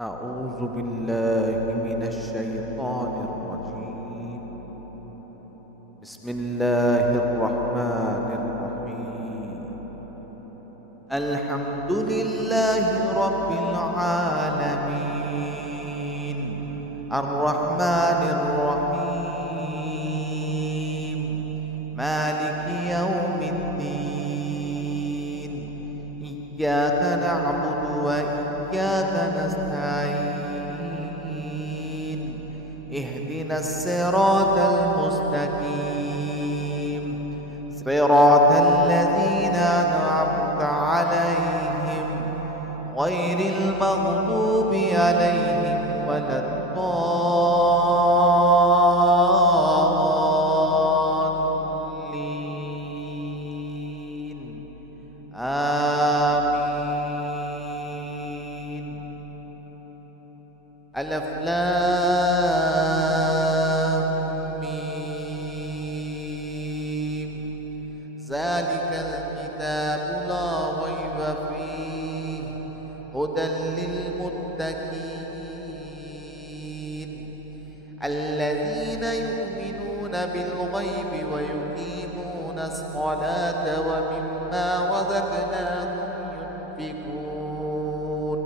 أعوذ بالله من الشيطان الرجيم. بسم الله الرحمن الرحيم. الحمد لله رب العالمين الرحمن الرحيم مالك يوم الدين. إياك نعبد وإياك نستعين. اهدنا الصراط المستقيم صراط الذين أنعمت عليهم غير المغضوب عليهم ولا الضالين. آمين. ألف لام ميم. ذلك الكتاب لا ريب فيه هدى للمتقين الذين يؤمنون بالغيب ويقيمون الصلاة ومما رزقناهم ينفقون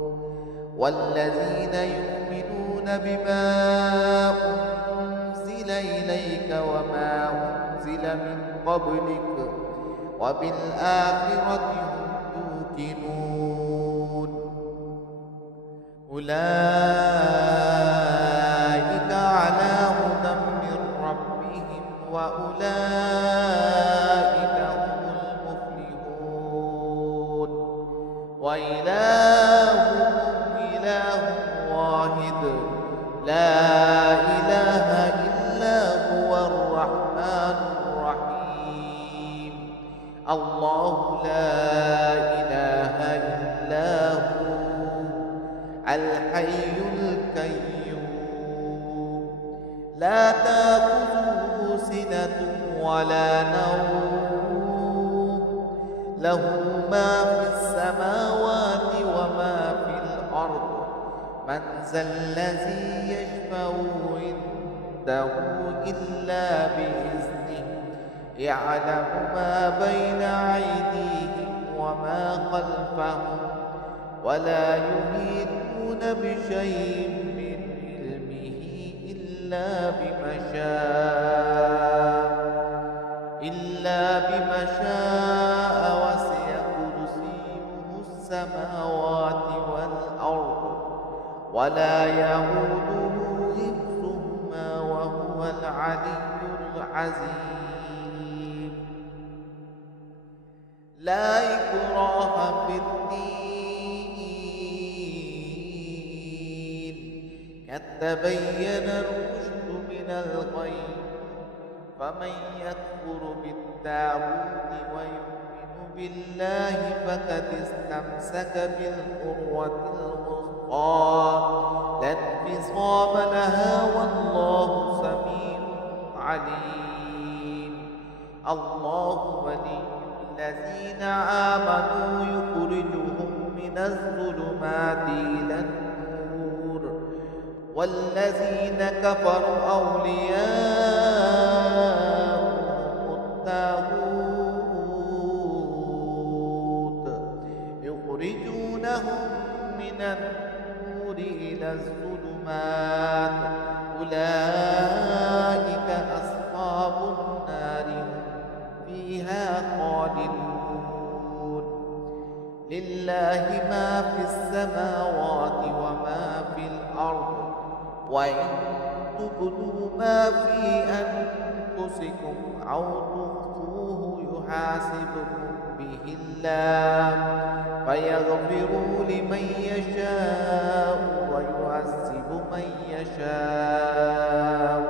والذين يؤمنون بما أنزل إليك وما أنزل من قبلك وبالآخرة هم يوقنون. أولئك على هدى من ربهم وأولئك هم المفلحون. وإلهكم إله واحد لا إله إلا هو الرحمن الرحيم. الله لا إله إلا هو الحي القيوم لا تأخذه سنة ولا نوم له ما في السماوات وما في الأرض. من ذا الذي يشفع عنده إلا بإذنه يعلم ما بين أيديهم وما خلفهم ولا يحيطون بشيء من علمه إلا بما شاء وسع كرسيه السماوات والأرض ولا يئوده حفظهما وهو العلي العظيم. لا إكراه في الدين قد تبين الرشد من الغي. فمن يكفر بالطاغوت ويؤمن بالله فقد استمسك بالعروة الوثقى لا انفصام لها والله سميع عليم. الله ولي الذين آمنوا يخرجهم من الظلمات إلى النور والذين كفروا أولياءهم الطاغوت يخرجونهم من النور إلى الظلمات. أولئك أصحاب النار هم فيها خالدون. لله ما في السماوات وما في الأرض وإن تبدوا ما في أنفسكم أو تخفوه يحاسبكم به الله فيغفر لمن يشاء ويعذب من يشاء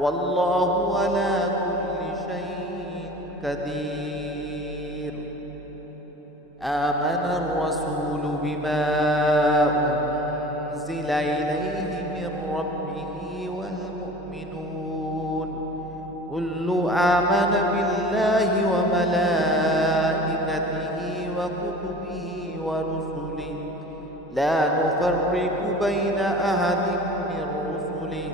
والله على كل شيء قدير. آمن الرسول بما أنزل إليه من ربه والمؤمنون كل آمن بالله وملائكته وكتبه ورسله لا نفرق بين أحد من رسله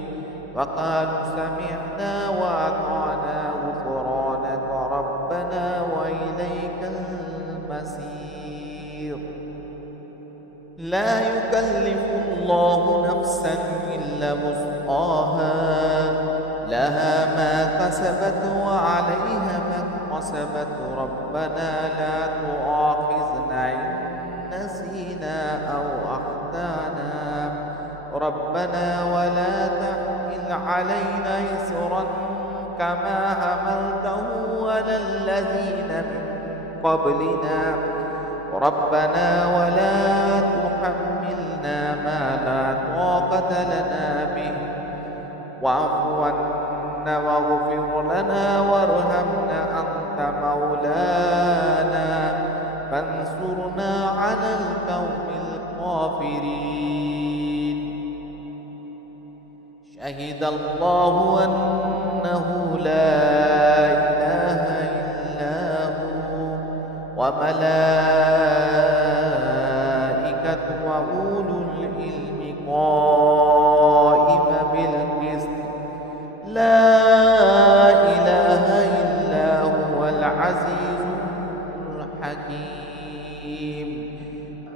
وقالوا سمعنا وأطعنا غفرانك ربنا وإليك المصير. لا يكلف الله نفسا إلا وسعها لها ما كسبت وعليها ما اكتسبت ربنا لا تؤاخذنا إن نسينا أو أخطأنا ربنا ولا تحمل علينا إصرا كما حملته على الذين من قبلنا ربنا ولا تحملنا ما لا طاقة لنا به واعف عنا واغفر لنا وارحمنا أنت مولانا فانصرنا على القوم الكافرين. شهد الله أنه لا إله إلا هو وملائكته وأولو العلم قائما بالقسط لا إله إلا هو العزيز الحكيم.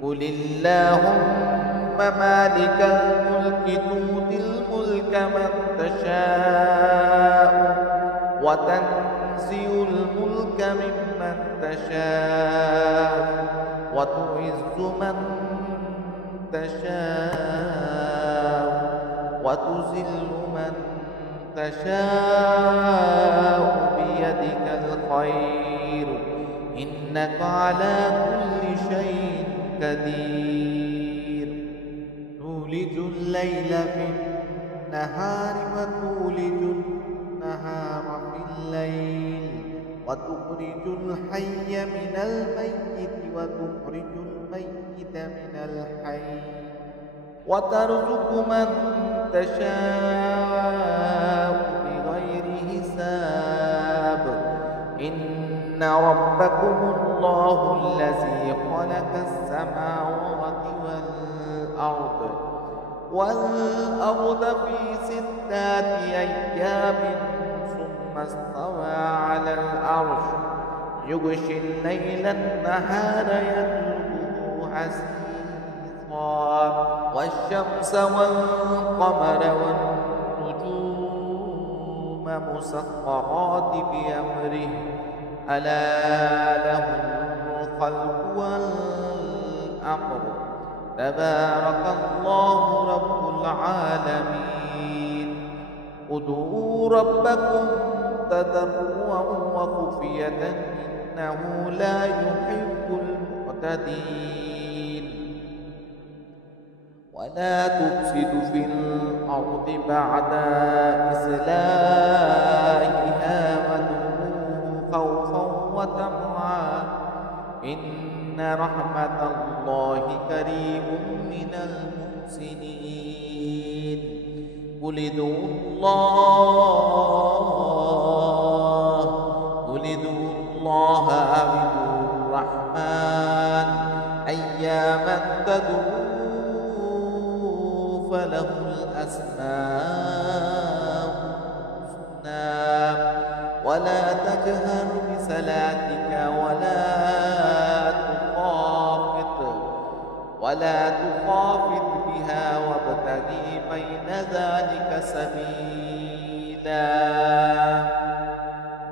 قل اللهم مالك الملك تؤتي الملك من تشاء وتنزع الملك ممن تشاء وتعز من تشاء وتذل من تشاء بيدك الخير إنك على كل شيء قدير. تولج الليل في النهار وتولج النهار في الليل وتخرج الحي من الميت وتخرج الميت من الحي وترزق من تشاء بغير حساب. إن ربكم الله الذي خلق السماوات والأرض في 6 أيام ثم استوى على العرش يغشي الليل النهار يطلبه حثيثا والشمس والقمر والنجوم مسخرات بأمره ألا له الخلق والأمر تبارك الله رب العالمين. ادعوا ربكم تضرعا وخفية إنه لا يحب المعتدين. ولا تفسدوا في الأرض بعد إصلاحها وادعوه خوفا وطمعا إن رحمة الله قريب من المحسنين. قل ادعوا الله أو ادعوا الرحمن أياما تدعوا فله الأسماء الحسنى. ولا تجهر بصلاتك ولا تخافت بها وابتغ بين ذلك سبيلا.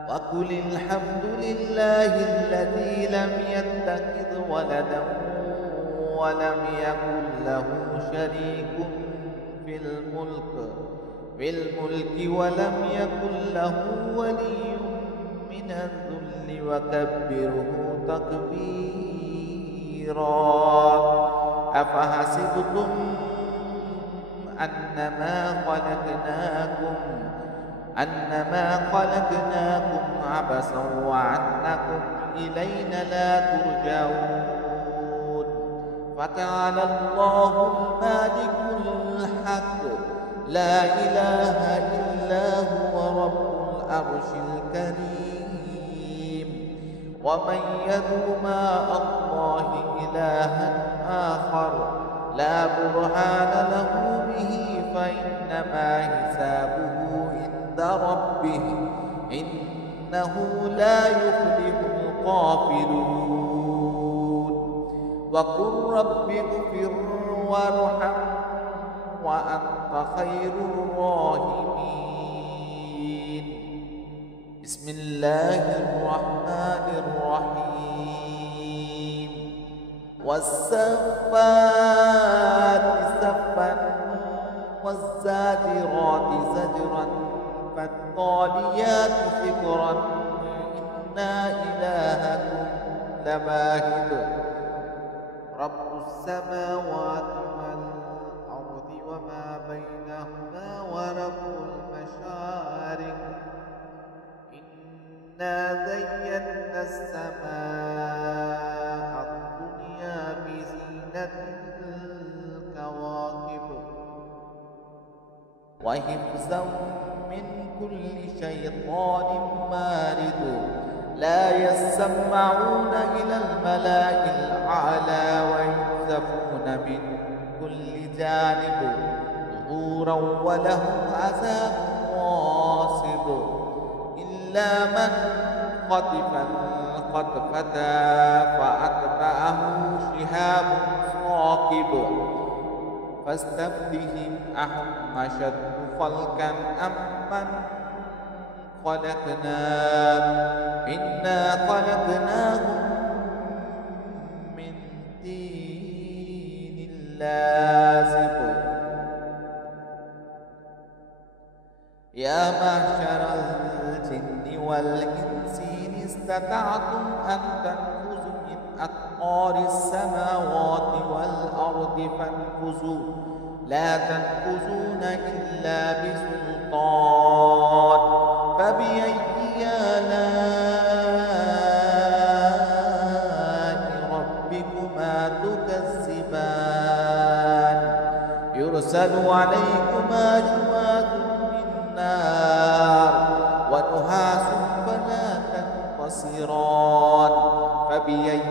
وقل الحمد لله الذي لم يتخذ ولدا ولم يكن له شريك في الملك ولم يكن له ولي من الذل وكبره تكبيرا. أفحسبتم أنما خلقناكم عبثا وأنكم إلينا لا ترجعون. فتعالى الله المالك الحق لا إله إلا هو رب العرش الكريم. ومن يدع مع الله إلها آخر لا برهان له به فإنما حسابه عند ربه إنه لا يفلح الغافلون وقل رب اغفر وارحم وأنت خير الراحمين بسم الله الرحمن الرحيم والسفات سفا والزاجرات زجرا فالطاليات ذكرا إنا إلهكم لواحد رب السماوات والأرض وما بينهما ورب المشارق إنا زينا السماء الدنيا بزينة الكواكب وحفظا من كل شيطان مارد لا يسمعون إلى الملأ الأعلى ويقذفون من كل جانب ظهورا ولهم عذاب واصب إلا من خطف الخطفة فأتبعه شهاب ثاقب فاستفتهم أهم أشد خلقا أم من خلقنا إنا خلقناهم من طين لازب يا معشر الجن والإنس إن استطعتم أن تنفذوا من أقطار السماوات والأرض فانفذوا لا تنفذون إلا بسلطان فبأي آلاء ربكما تكذبان يرسل عليكما شواظ من نار ونحاس فلا تنتصران فبأي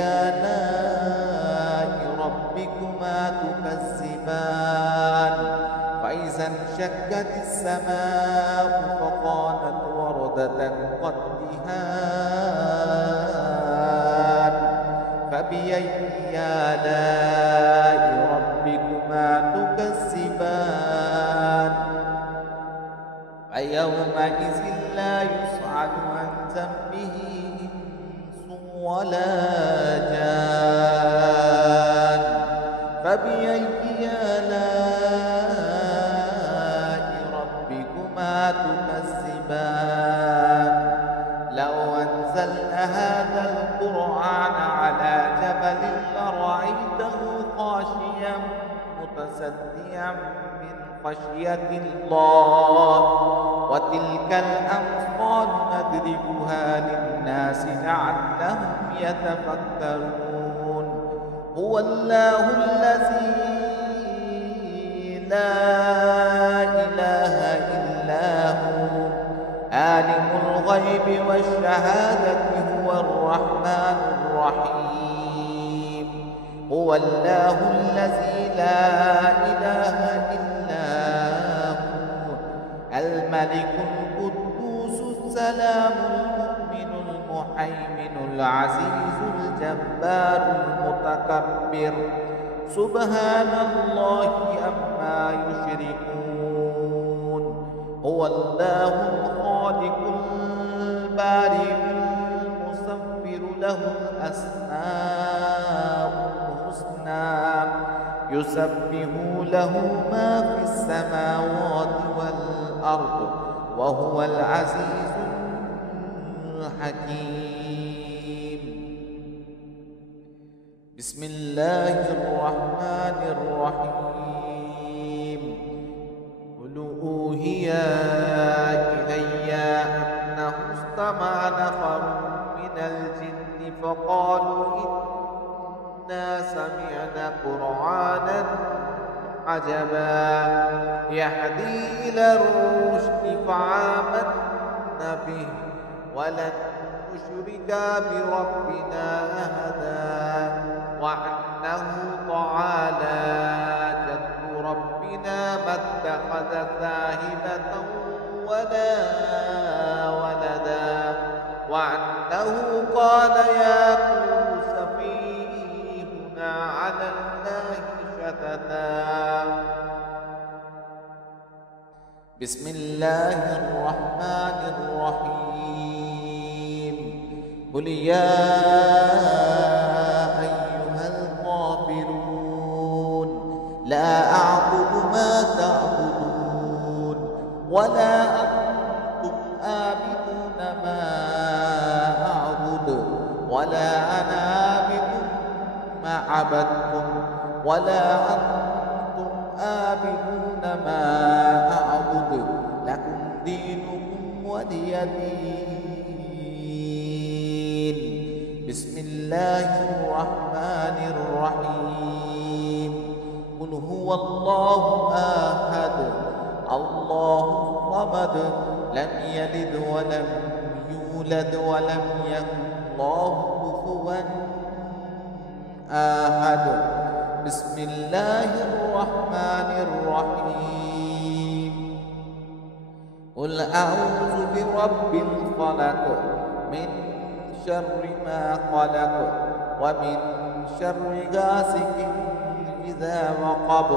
آلاء ربكما تكذبان فإذا انشقت السماء فكانت وردة كالدهان فبأي آلاء ربكما تكذبان فيومئذ لا يسأل عن ذنبه إنس ولا جان فبأي آلاء ربكما تكذبان لو أنزلنا هذا القرآن على جبل لرأيته خاشعا متصدعا من خشية الله وتلك الأمثال نضربها للناس لعلهم يتفكرون هو الله الذي لا إله إلا هو عالم الغيب والشهادة هو الرحمن الرحيم هو الله الذي لا إله إلا هو الملك القدوس السلام المؤمن المهيمن العزيز الجبار المتكبر سبحان الله عما يشركون هو الله الخالق البارئ المصور له الأسماء الحسنى يسبح له ما في السماوات والأرض وهو العزيز الحكيم بسم الله الرحمن الرحيم قل أوحي إلي أنه استمع نفر من الجن فقالوا إنا سمعنا قرآنا عجبا يهدي إلى الرشد فآمنا به ولن نشرك بربنا أحدا وأنه تعالى جد ربنا ما اتخذ صاحبة ولا ولدا وأنه قال يقول سفيهنا على الله شططا. بسم الله الرحمن الرحيم. قل يا أيها الكافرون لا أعبد ما تعبدون ولا أنتم عابدون ما أعبد ولا أنا عابد ما عبدتم ولا أنتم عابدون ما أعبد لكم دينكم ولي دين. بسم الله الرحمن الرحيم. قل هو الله أحد الله الصمد لم يلد ولم يولد ولم يكن له كفوا أحد. بسم الله الرحمن الرحيم. قل أعوذ برب الفلق من شر ما خلق ومن شر غاسق إذا وقب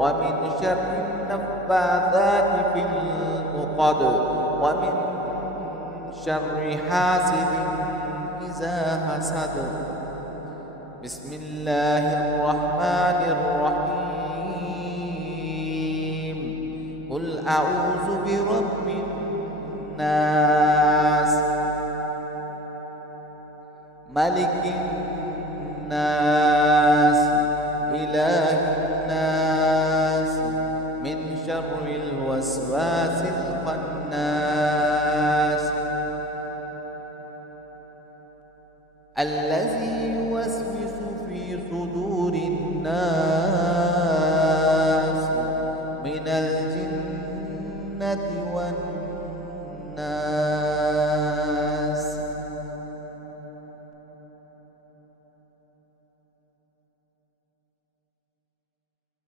ومن شر النفاثات في العقد ومن شر حاسد إذا حسد. بسم الله الرحمن الرحيم. قل أعوذ برب الناس ملك الناس إله الناس من شر الوسواس الخناس الذي يوسوس في صدور الناس